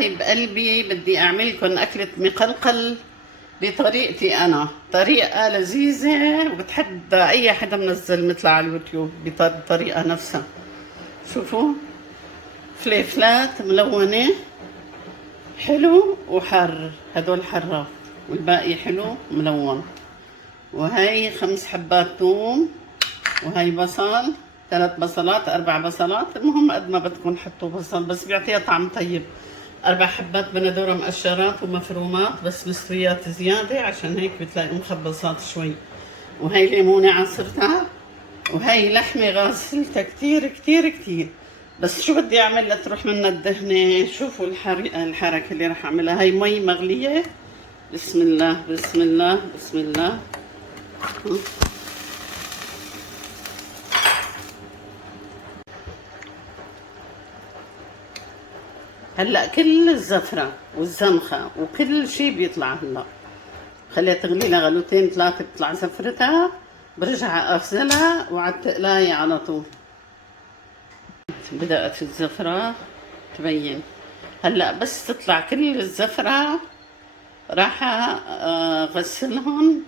حبايب قلبي، بدي أعملكم أكلة مقلقل بطريقتي أنا. طريقة لذيذة وبتحب أي حدا منزل مثلها على اليوتيوب بطريقة نفسها. شوفوا، فليفلات ملونة حلو وحار، هدول حرات والباقي حلو ملون. وهي 5 حبات ثوم، وهي بصل، 3 بصلات 4 بصلات، المهم قد ما بدكم حطوا بصل بس بيعطيها طعم طيب. 4 حبات بندورة مقشرات ومفرومات بس مستويات زيادة، عشان هيك بتلاقي مخبصات شوي. وهي ليمونة عصرتها، وهي لحمة غاسلتها كتير كتير كتير. بس شو بدي اعمل لتروح منها الدهنة؟ شوفوا الحركة اللي راح اعملها. هي مي مغلية، بسم الله بسم الله بسم الله. هلا كل الزفرة والزمخة وكل شي بيطلع هلا. خليها تغلي لها غلوتين 3 بتطلع زفرتها، برجع اغسلها وعلى التقلاية على طول. بدأت الزفرة تبين. هلا بس تطلع كل الزفرة راح اغسلهم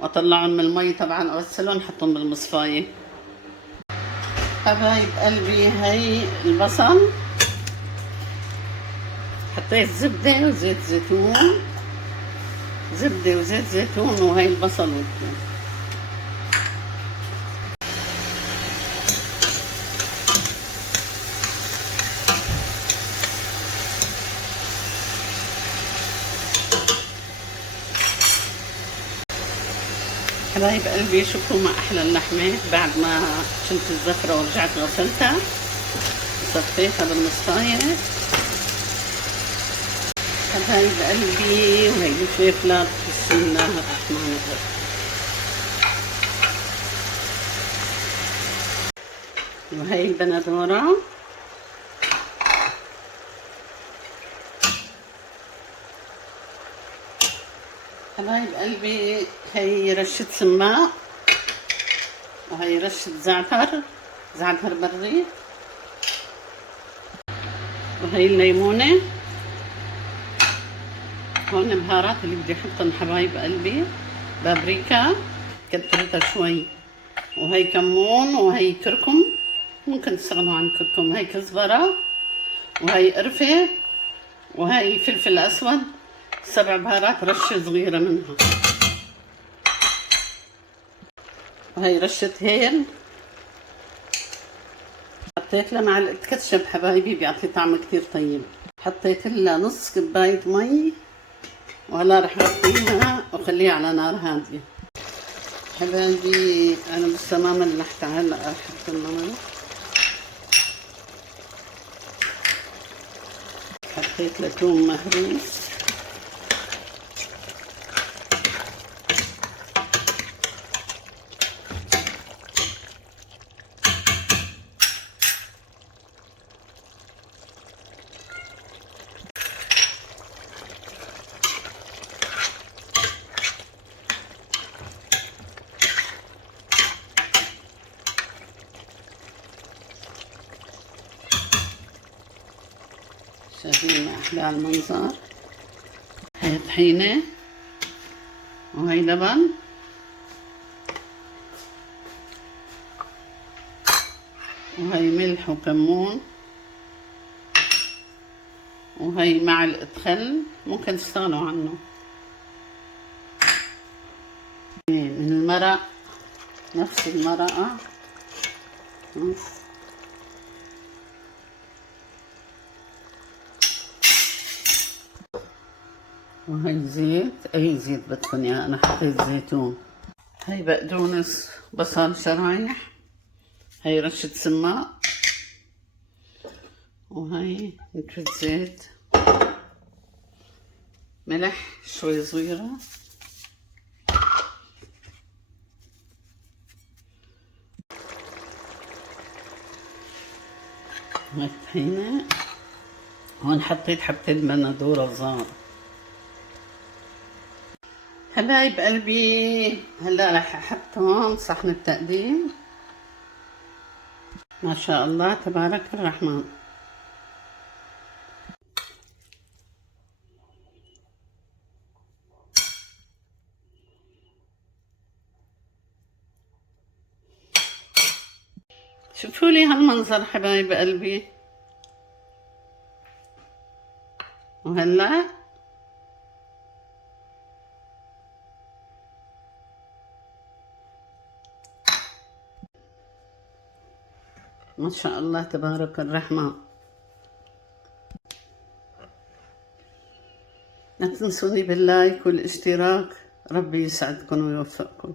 واطلعهم من المي. طبعا اغسلهم احطهم بالمصفاية. حبايب قلبي، هي البصل، حطيت زبدة وزيت زيتون، زبدة وزيت زيتون، وهي البصل والثوم. حبايب قلبي، شوفوا ما احلى اللحمة بعد ما شلت الزفرة ورجعت غسلتها وصفيتها بالمصفاية. حبايب قلبي، وهي الفلفلات، بسم الله الرحمن الرحيم. وهي البندورة، حبايب قلبي، هي رشة سماق، وهي رشة زعتر بري، وهي الليمونة. هون البهارات اللي بدي احطهم حبايب قلبي: بابريكا كترتها شوي، وهي كمون، وهي كركم، ممكن تستغنوا عن كركم، هي كزبرة، وهي قرفة، وهي فلفل اسود. 7 بهارات، رشة صغيرة منها، وهي رشة هيل. حطيت لها معلقة كاتشب حبايبي، بيعطي طعم كتير طيب. حطيت لها نص كباية مي، وهلا رح غطيها وخليها على نار هادية. حبايبي انا لسه ما ملحت، هلا احط الملح. حطيت له ثوم مهروس، شايفين ما احلى المنظر. هي طحينة، وهي لبن، وهي ملح وكمون، وهي معلقة خل، ممكن تستغنوا عنه. من المرق، نفس المرقة. وهي زيت، اي زيت بدكن اياه، انا حطيت زيتون. هي بقدونس، بصل شرايح، هي رشة سماق، وهي نتفة زيت، ملح شوي صغيرة، هاي الطحينة. هون حطيت حبتين بندورة صغار. حبايب قلبي، هلا رح احطهم صحن التقديم. ما شاء الله تبارك الرحمن. شوفوا لي هالمنظر حبايب قلبي. وهلا ما شاء الله تبارك الرحمن. لا تنسوني باللايك والاشتراك، ربي يسعدكم ويوفقكم.